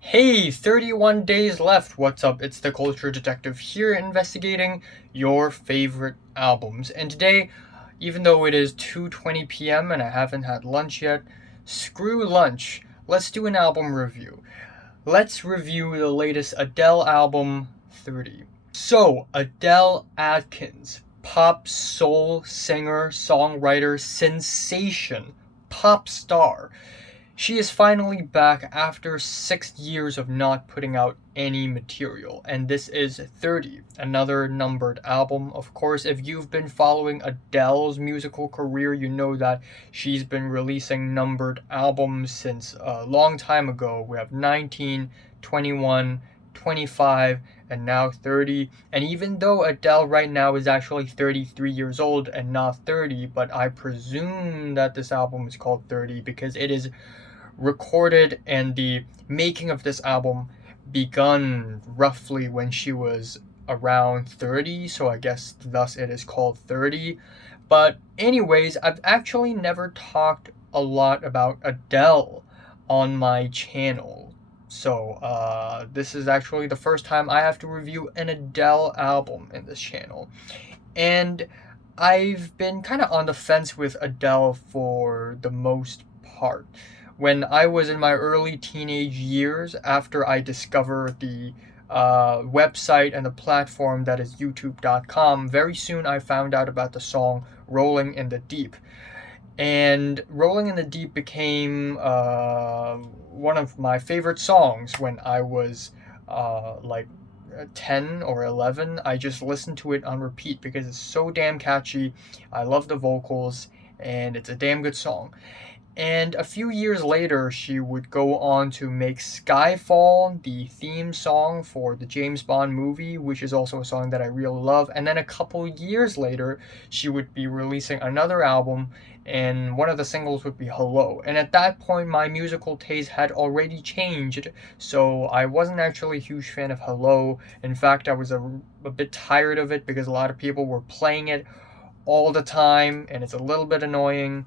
Hey, 31 days left. What's up? It's the Culture Detective here investigating your favorite albums. And today, even though it is 2:20 p.m. and I haven't had lunch yet, screw lunch. Let's do an album review. Let's review the latest Adele album, 30. So, Adele Atkins, pop soul singer, songwriter, sensation, pop star. She is finally back after 6 years of not putting out any material, and this is 30, another numbered album. Of course, if you've been following Adele's musical career, you know that she's been releasing numbered albums since a long time ago. We have 19, 21, 25, and now 30. And even though Adele right now is actually 33 years old and not 30, but I presume that this album is called 30 because it is recorded and the making of this album begun roughly when she was around 30, so I guess thus it is called 30. But anyways, I've actually never talked a lot about Adele on my channel. So this is actually the first time I have to review an Adele album in this channel. And I've been kind of on the fence with Adele for the most part. When I was in my early teenage years, after I discovered the website and the platform that is youtube.com, very soon I found out about the song Rolling in the Deep. And Rolling in the Deep became one of my favorite songs when I was like 10 or 11. I just listened to it on repeat because it's so damn catchy. I love the vocals, and it's a damn good song. And a few years later, she would go on to make Skyfall, the theme song for the James Bond movie, which is also a song that I really love. And then a couple years later, she would be releasing another album, and one of the singles would be Hello. And at that point, my musical taste had already changed, so I wasn't actually a huge fan of Hello. In fact, I was a bit tired of it because a lot of people were playing it all the time, and it's a little bit annoying.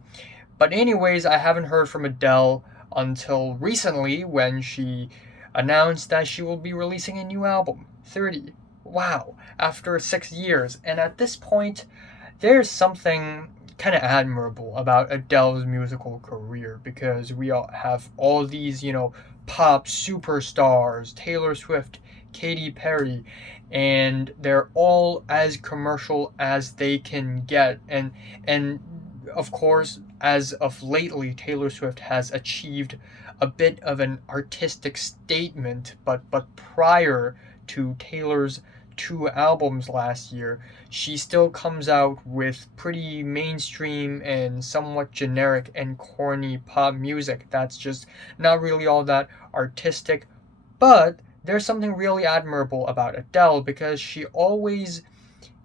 But anyways, I haven't heard from Adele until recently when she announced that she will be releasing a new album, 30. Wow, after 6 years. And at this point, there's something kind of admirable about Adele's musical career because we all have all these, pop superstars, Taylor Swift, Katy Perry, and they're all as commercial as they can get. And of course, as of lately, Taylor Swift has achieved a bit of an artistic statement, but prior to Taylor's two albums last year, she still comes out with pretty mainstream and somewhat generic and corny pop music that's just not really all that artistic. But there's something really admirable about Adele because she always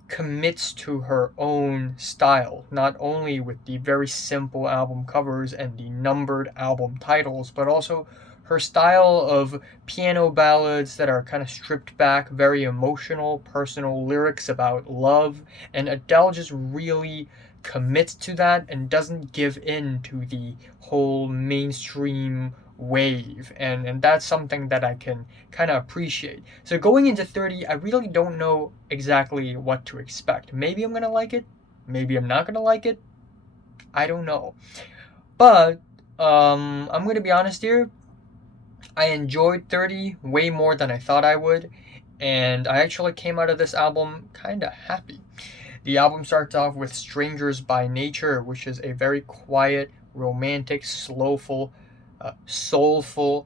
commits to her own style, not only with the very simple album covers and the numbered album titles, but also her style of piano ballads that are kind of stripped back, very emotional, personal lyrics about love. And Adele just really commits to that and doesn't give in to the whole mainstream wave, and that's something that I can kind of appreciate. So going into 30, I really don't know exactly what to expect. Maybe I'm gonna like it, maybe I'm not gonna like it, I don't know. But I'm gonna be honest here, I enjoyed 30 way more than I thought I would, and I actually came out of this album kind of happy. The album starts off with Strangers by Nature, which is a very quiet, romantic, soulful,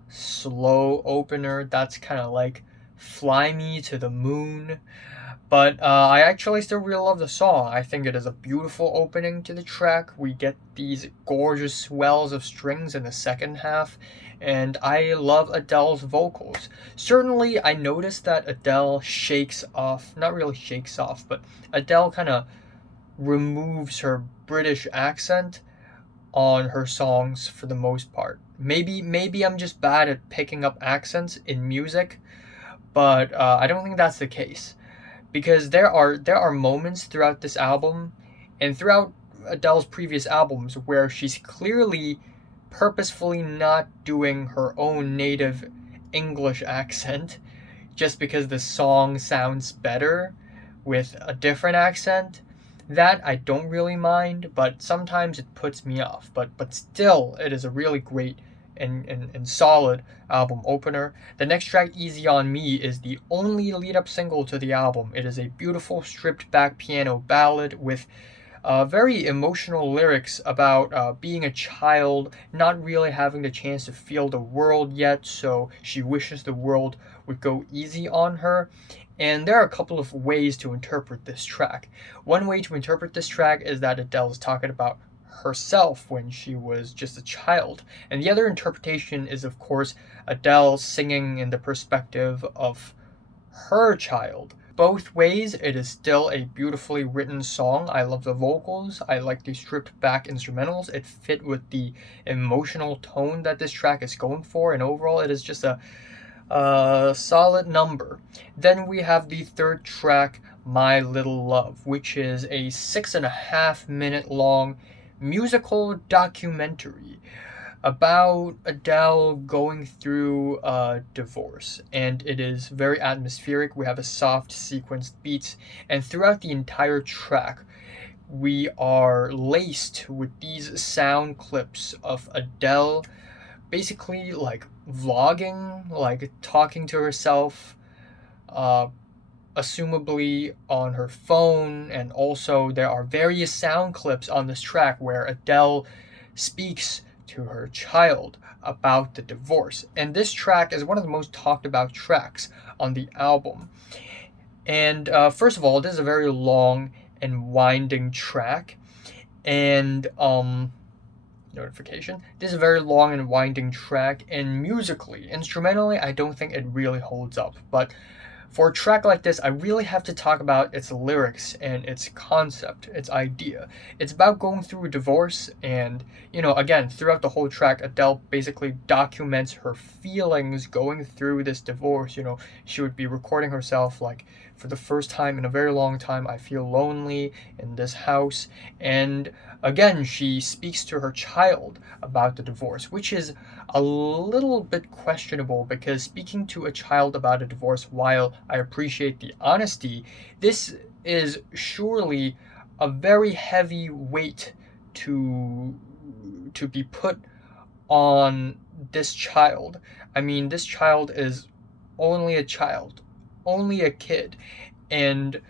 slow opener. That's kind of like Fly Me to the Moon. But I actually still really love the song. I think it is a beautiful opening to the track. We get these gorgeous swells of strings in the second half, and I love Adele's vocals. Certainly, I noticed that Adele shakes off, not really shakes off, but Adele kind of removes her British accent on her songs for the most part. Maybe I'm just bad at picking up accents in music, but I don't think that's the case because there are moments throughout this album and throughout Adele's previous albums where she's clearly purposefully not doing her own native English accent just because the song sounds better with a different accent. That I don't really mind, but sometimes it puts me off. But still, it is a really great and solid album opener. The next track, Easy on Me, is the only lead up single to the album. It is a beautiful stripped back piano ballad with very emotional lyrics about being a child, not really having the chance to feel the world yet, so she wishes the world would go easy on her. And there are a couple of ways to interpret this track. One way to interpret this track is that Adele is talking about herself when she was just a child. And the other interpretation is, of course, Adele singing in the perspective of her child. Both ways, it is still a beautifully written song. I love the vocals. I like the stripped back instrumentals. It fit with the emotional tone that this track is going for, and overall, it is just a solid number. Then we have the third track, My Little Love, which is a 6.5 minute long musical documentary about Adele going through a divorce, and it is very atmospheric. We have a soft sequenced beats, and throughout the entire track, we are laced with these sound clips of Adele basically like vlogging, like talking to herself, uh, assumably on her phone, and also there are various sound clips on this track where Adele speaks to her child about the divorce. And this track is one of the most talked about tracks on the album. And first of all, this is a very long and winding track. And notification. This is a very long and winding track, and musically, instrumentally, I don't think it really holds up. But for a track like this, I really have to talk about its lyrics and its concept, its idea. It's about going through a divorce, and, again, throughout the whole track, Adele basically documents her feelings going through this divorce. She would be recording herself like, for the first time in a very long time, I feel lonely in this house. And again, she speaks to her child about the divorce, which is a little bit questionable because speaking to a child about a divorce, while I appreciate the honesty, this is surely a very heavy weight to be put on this child. I mean, this child is only a child, only a kid, and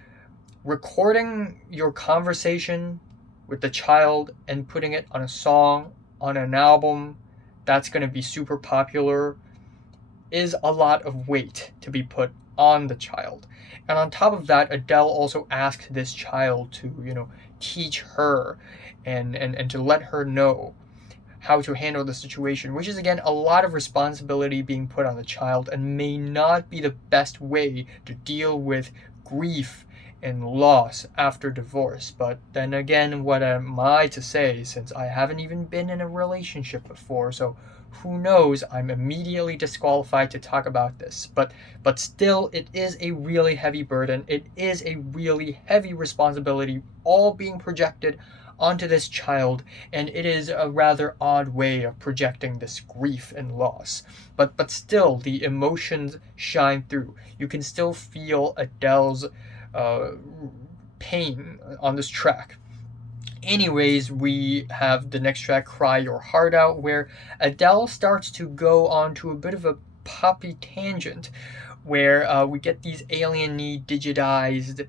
recording your conversation with the child and putting it on a song, on an album that's going to be super popular is a lot of weight to be put on the child. And on top of that, Adele also asked this child to, teach her and to let her know how to handle the situation, which is again a lot of responsibility being put on the child and may not be the best way to deal with grief and loss after divorce. But then again, what am I to say since I haven't even been in a relationship before, so who knows, I'm immediately disqualified to talk about this. But still, it is a really heavy burden. It is a really heavy responsibility, all being projected onto this child, and it is a rather odd way of projecting this grief and loss. But still, the emotions shine through. You can still feel Adele's pain on this track. Anyways, we have the next track, Cry Your Heart Out, where Adele starts to go on to a bit of a poppy tangent where we get these alien-y digitized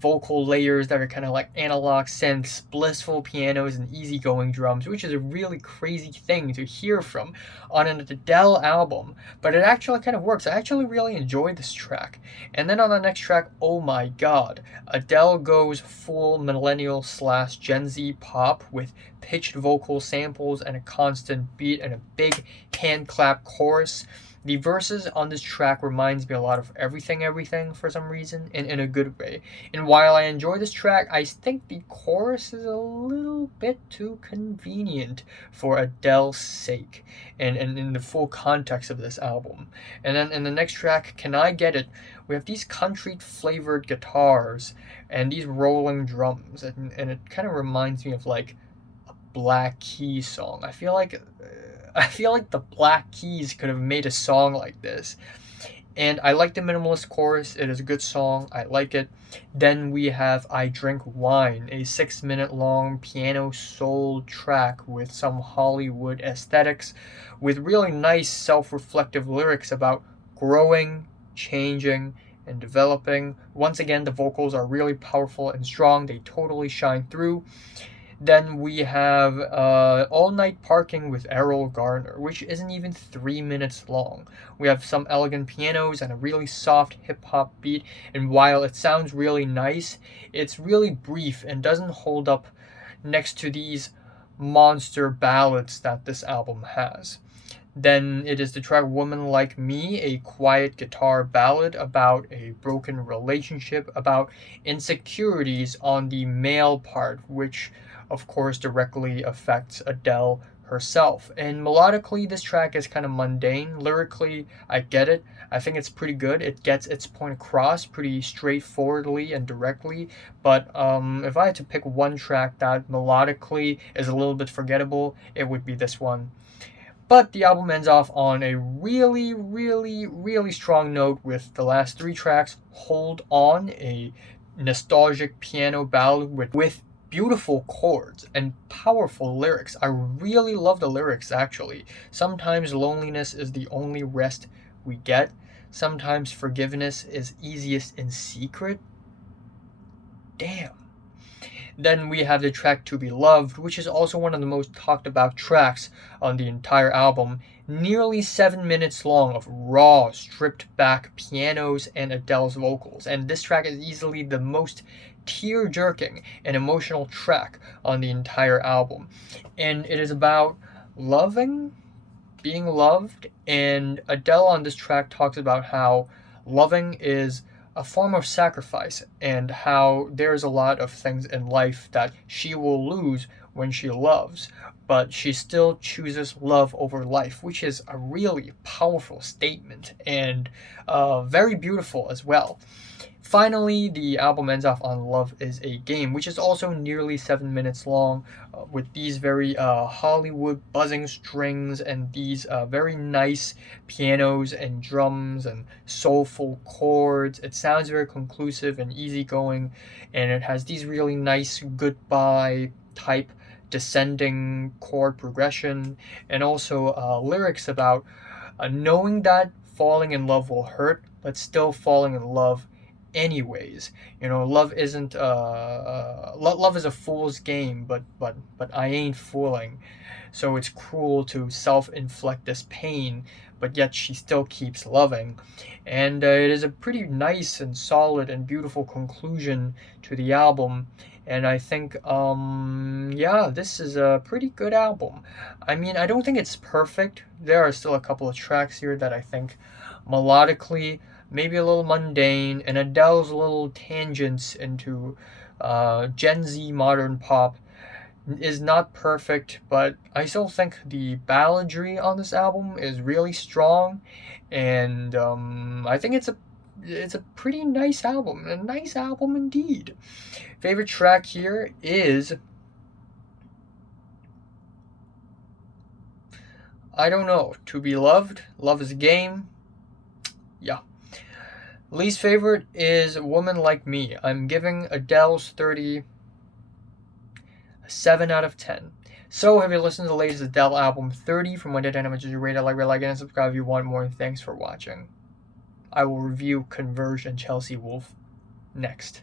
vocal layers that are kind of like analog synths, blissful pianos, and easygoing drums, which is a really crazy thing to hear from on an Adele album, but it actually kind of works. I actually really enjoyed this track. And then on the next track, Oh My God, Adele goes full millennial/Gen Z pop with pitched vocal samples and a constant beat and a big hand clap chorus. The verses on this track reminds me a lot of Everything for some reason, in a good way. And while I enjoy this track, I think the chorus is a little bit too convenient for Adele's sake and in the full context of this album. And then in the next track, Can I Get It, we have these country-flavored guitars and these rolling drums, and it kind of reminds me of like a Black Keys song. I feel like I feel like the Black Keys could have made a song like this. And I like the minimalist chorus. It is a good song. I like it. Then we have I Drink Wine, a 6-minute long piano soul track with some Hollywood aesthetics, with really nice self reflective lyrics about growing, changing, and developing. Once again, the vocals are really powerful and strong. They totally shine through. Then we have All Night Parking with Errol Garner, which isn't even 3 minutes long. We have some elegant pianos and a really soft hip hop beat, and while it sounds really nice, it's really brief and doesn't hold up next to these monster ballads that this album has. Then it is the track Woman Like Me, a quiet guitar ballad about a broken relationship, about insecurities on the male part, which of course directly affects Adele herself. And melodically, this track is kind of mundane. Lyrically, I get it. I think it's pretty good. It gets its point across pretty straightforwardly and directly. But if I had to pick one track that melodically is a little bit forgettable, it would be this one. But the album ends off on a really, really, really strong note with the last 3 tracks. Hold On, a nostalgic piano ballad with beautiful chords and powerful lyrics. I really love the lyrics, actually. Sometimes loneliness is the only rest we get. Sometimes forgiveness is easiest in secret. Damn. Then we have the track To Be Loved, which is also one of the most talked about tracks on the entire album. Nearly 7 minutes long of raw, stripped back pianos and Adele's vocals. And this track is easily the most tear jerking and emotional track on the entire album. And it is about loving, being loved, and Adele on this track talks about how loving is a form of sacrifice and how there's a lot of things in life that she will lose when she loves, but she still chooses love over life, which is a really powerful statement and very beautiful as well. Finally, the album ends off on Love is a Game, which is also nearly 7 minutes long, with these very Hollywood buzzing strings and these very nice pianos and drums and soulful chords. It sounds very conclusive and easygoing, and it has these really nice goodbye type descending chord progression, and also lyrics about knowing that falling in love will hurt, but still falling in love anyways. Love isn't love is a fool's game, but I ain't fooling. So it's cruel to self-inflict this pain, but yet she still keeps loving. And it is a pretty nice and solid and beautiful conclusion to the album. And I think yeah, this is a pretty good album. I mean, I don't think it's perfect. There are still a couple of tracks here that I think melodically maybe a little mundane, and Adele's little tangents into Gen Z modern pop is not perfect, but I still think the balladry on this album is really strong, and I think it's a pretty nice album, a nice album indeed. Favorite track here is, I don't know, To Be Loved, Love is a Game. Yeah. Least favorite is Woman Like Me. I'm giving Adele's 30 a 7 out of 10. So, have you listened to the latest Adele album 30 from One Day Dynamite? You rate it, like, and subscribe if you want more. And thanks for watching. I will review Converge and Chelsea Wolfe next.